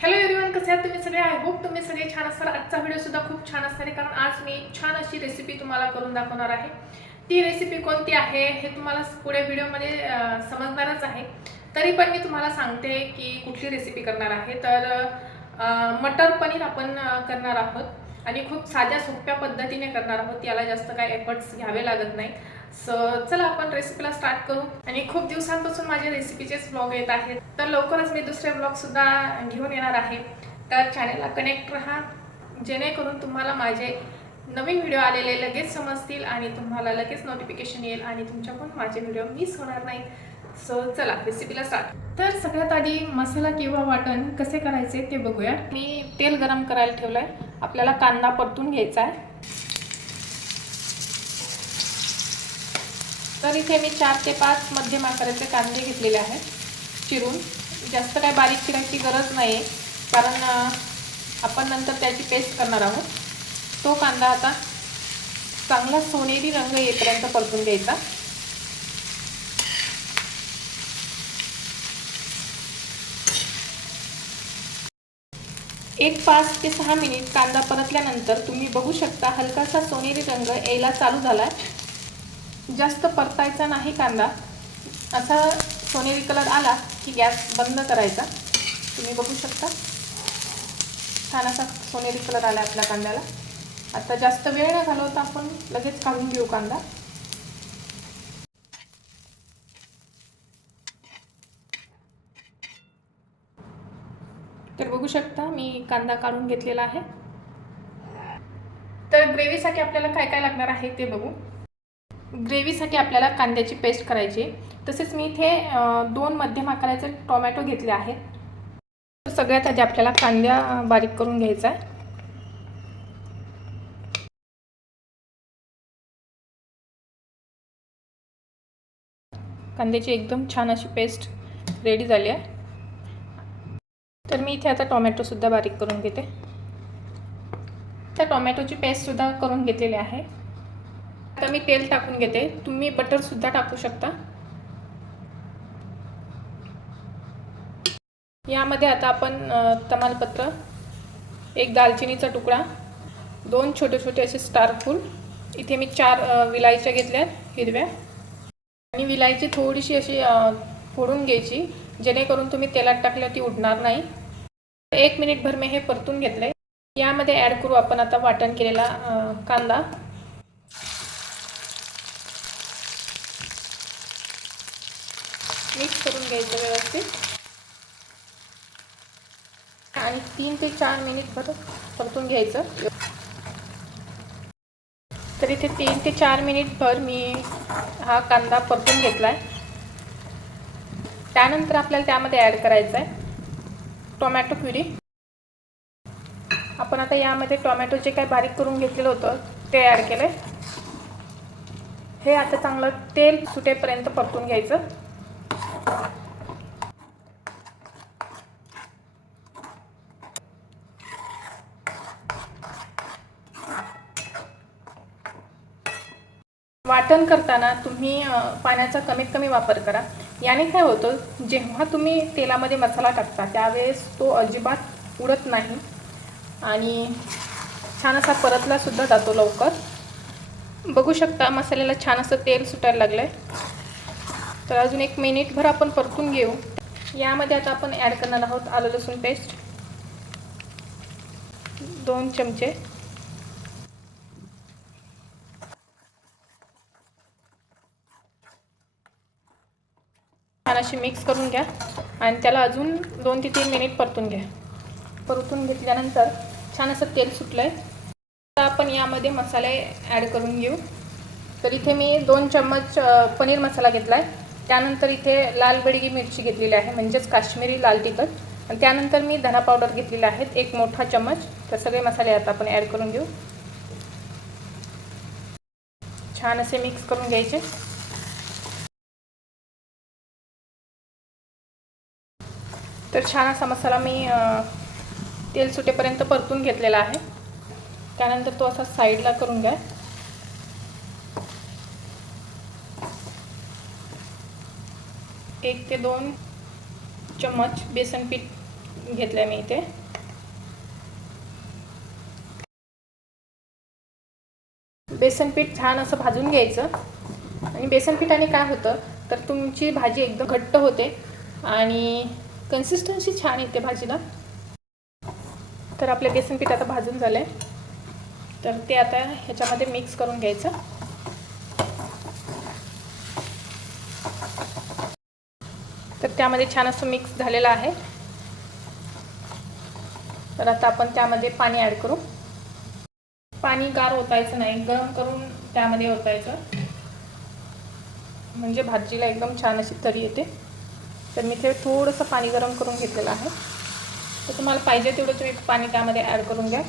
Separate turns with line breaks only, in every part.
Hello everyone कसे आहात तुम्ही सगळे? आय होप तुम्ही सगळे छान असाल. आजचा व्हिडिओ सुद्धा खूप छान असणार आहे कारण आज मी छान अशी रेसिपी तुम्हाला करून दाखवणार आहे. ती रेसिपी कोणती आहे हे तुम्हाला पुढे व्हिडिओमध्ये समजणारच आहे. तरी पण मी तुम्हाला सांगते की कुठली रेसिपी करणार आहे. तर मटर पनीर आपण करणार आहोत. आणि खूप साध्या सोप्या पद्धतीने करणार आहोत. याला जास्त काही एफर्ट्स घ्यावे लागत नाही सो चला आपण रेसिपीला स्टार्ट करू. आणि खूप दिवसांपासून माझे रेसिपीचेच ब्लॉग येत आहेत. तर लवकरच मी दुसरे ब्लॉगसुद्धा घेऊन येणार आहे. तर चॅनलला कनेक्ट राहा. जेणेकरून तुम्हाला माझे नवीन व्हिडिओ आलेले लगेच समजतील आणि तुम्हाला लगेच नोटिफिकेशन येईल आणि तुमच्याकडून माझे व्हिडिओ मिस होणार नाही. सो चला रेसिपीला स्टार्ट तर सगळ्यात आधी मसाला किंवा वाटण कसे करायचे ते बघूया. मी तेल गरम करायला ठेवलं आहे आपल्याला कांदा परतून घ्यायचा आहे. तर इथे मी चार ते पाच मध्यम आकाराचे कांदे घेतलेले आहेत. चिरून. जास्त काय बारीक चिरायची गरज नाही आहे कारण आपण नंतर त्याची पेस्ट करणार आहोत. तो कांदा आता चांगला सोनेरी रंग येईपर्यंत परतून घ्यायचा. एक पाच ते सहा मिनिट कांदा परतल्यानंतर तुम्ही बघू शकता हलकासा सोनेरी रंग यायला चालू झाला आहे जास्त परतायचा नाही कांदा. असा सोनेरी कलर आला की गॅस बंद करायचा. तुम्ही बघू शकता. छान असा सोनेरी कलर आला आपल्या कांद्याला. आता जास्त वेळ न घालवता आपण लगेच काढून घेऊ कांदा. तर बघू शकता मी कांदा काढून घेतलेला आहे. तर ग्रेव्हीसाठी आपल्याला काय काय लागणार आहे ते बघू. ग्रेव्हीसाठी आपल्याला कांद्याची पेस्ट करायची तसेच मी इथे दोन मध्यम आकाराचे टोमॅटो घेतले आहेत. सगळ्यात आधी आपल्याला कांद्या बारीक करून घ्यायचा आहे. कांद्याची एकदम छान अशी पेस्ट रेडी झाली आहे. तर मी इथे आता टोमॅटोसुद्धा बारीक करून घेते. त्या टोमॅटोची पेस्टसुद्धा करून घेतलेली आहे. आता मी तेल टाकून घेते. तुम्ही बटरसुद्धा टाकू शकता. यामध्ये आता आपण तमालपत्र एक दालचिनीचा तुकडा दोन छोटे छोटे असे स्टार फूल. इथे मी चार विलायच्या घेतल्या हिरव्या. आणि विलायची थोडीशी अशी फोडून घ्यायची जेणेकरून तुम्ही तेलात टाकल्यावर ती उडणार नाही. एक मिनिटभर मी हे परतून घेतलं आहे यामध्ये ॲड करू आपण आता वाटण केलेला कांदा. मिक्स करून घ्यायचं व्यवस्थित. आणि तीन ते चार मिनिट भर परतून घ्यायचं. तर इथे तीन ते चार मिनिट भर मी हा कांदा परतून घेतला आहे त्यानंतर आपल्याला त्यामध्ये ॲड करायचं आहे टोमॅटो प्युरी आपण आता यामध्ये टोमॅटो जे काही बारीक करून घेतलेलं होतं ते ॲड केलं हे आता चांगलं तेल सुटेपर्यंत परतून घ्यायचं. वाटण करताना तुम्ही पाण्याचा कमीत कमी वापर करा. याने काय होतं जेव्हा तुम्ही तेलामध्ये मसाला टाकता त्यावेळेस तो अजिबात उडत नाही आणि छान असा परतलासुद्धा जातो लवकर. बघू शकता मसाल्याला छान असं तेल सुटायला लागलं आहे तर अजून एक मिनिटभर आपण परतून घेऊ. यामध्ये आता आपण ॲड करणार आहोत आलं लसूण पेस्ट दोन चमचे. छान अशी मिक्स करून घ्या. आणि त्याला अजून दोन ते तीन मिनिट परतून घ्या. परतून घेतल्यानंतर छान असं तेल सुटलं आहे तर आपण यामध्ये मसाले ॲड करून घेऊ. तर इथे मी दोन चम्मच पनीर मसाला घेतला आहे त्यानंतर इथे लाल बेडगी मिरची घेतलेली आहे म्हणजेच काश्मीरी लाल तिखट. आणि त्यानंतर मी धना पावडर घेतलेला आहे एक मोठा चम्मच. तर सगळे मसाले आता आपण ॲड करून घेऊ. छान असे मिक्स करून घ्यायचे. तर छान असा मसाला मी तेल सुटेपर्यंत परतून घेतलेला आहे. त्यानंतर तो असा साईडला करून घ्या. एक ते दोन चम्मच बेसन पीठ घेतलं आहे मी इथे. बेसन पीठ छान असं भाजून घ्यायचं. आणि बेसन पिठाने काय होतं तर तुमची भाजी एकदम घट्ट होते आणि कन्सिस्टन्सी छान येते भाजीला. तर आपले बेसन पीठ आता भाजून झालं आहे तर ते आता ह्याच्यामध्ये मिक्स करून घ्यायचं. तर त्यामध्ये छान असं मिक्स झालेलं आहे. तर आता आपण त्यामध्ये पाणी ॲड करू. पाणी गार ओतायचं नाही गरम करून त्यामध्ये ओतायचं. म्हणजे भाजीला एकदम छान अशी तरी येते. तर मी ते थोडंसं पाणी गरम करून घेतलेलं आहे. तर तुम्हाला पाहिजे तेवढं तुम्ही पाणी त्यामध्ये ॲड करून घ्या.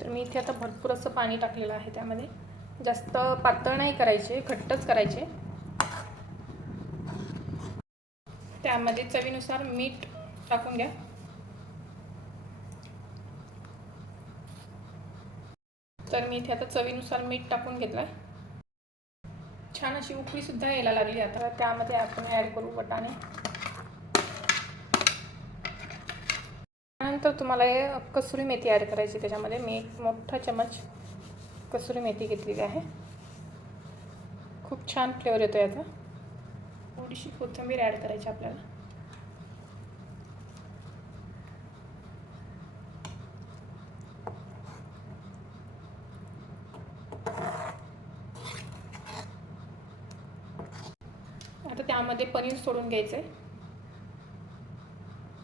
तर मी इथे आता भरपूर असं पाणी टाकलेलं आहे त्यामध्ये. जास्त पातळ नाही करायचे घट्टच करायचे. त्यामध्ये चवीनुसार मीठ टाकून घ्या. तर मी इथे आता चवीनुसार मीठ टाकून घेतलं छान अशी उकळीसुद्धा यायला लागली आता. त्यामध्ये आपण ॲड करू वटाणे. त्यानंतर तुम्हाला हे कसुरी मेथी ॲड करायची त्याच्यामध्ये. मी एक मोठा चमच कसुरी मेथी घेतलेली आहे. खूप छान फ्लेवर येतो याचा. थोडीशी कोथिंबीर ॲड करायची आपल्याला. आता त्यामध्ये पनीर सोडून घ्यायचं आहे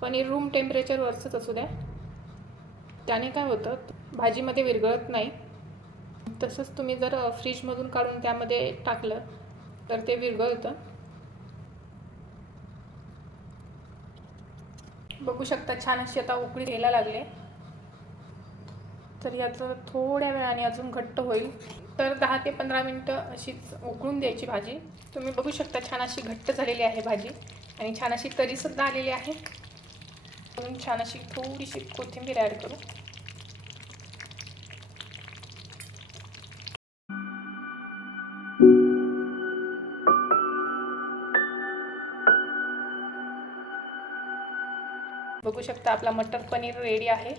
पनीर रूम टेम्परेचरवरचंच असू द्या. त्याने काय होतं भाजीमध्ये विरघळत नाही. तसंच तुम्ही जर फ्रीजमधून काढून त्यामध्ये टाकलं तर ते विरघळतं बघू शकता छान अशी आता उकळी घ्यायला लागले. तर याचं थोड्या वेळाने अजून घट्ट होईल. तर दहा ते पंधरा मिनटं अशीच उकळून द्यायची भाजी. तुम्ही बघू शकता छान अशी घट्ट झालेली आहे भाजी. आणि छान अशी तरीसुद्धा आलेली आहे. म्हणून छान अशी थोडीशी कोथिंबीर ॲड करू. बघू शकता. आपला मटर पनीर रेडी आहे.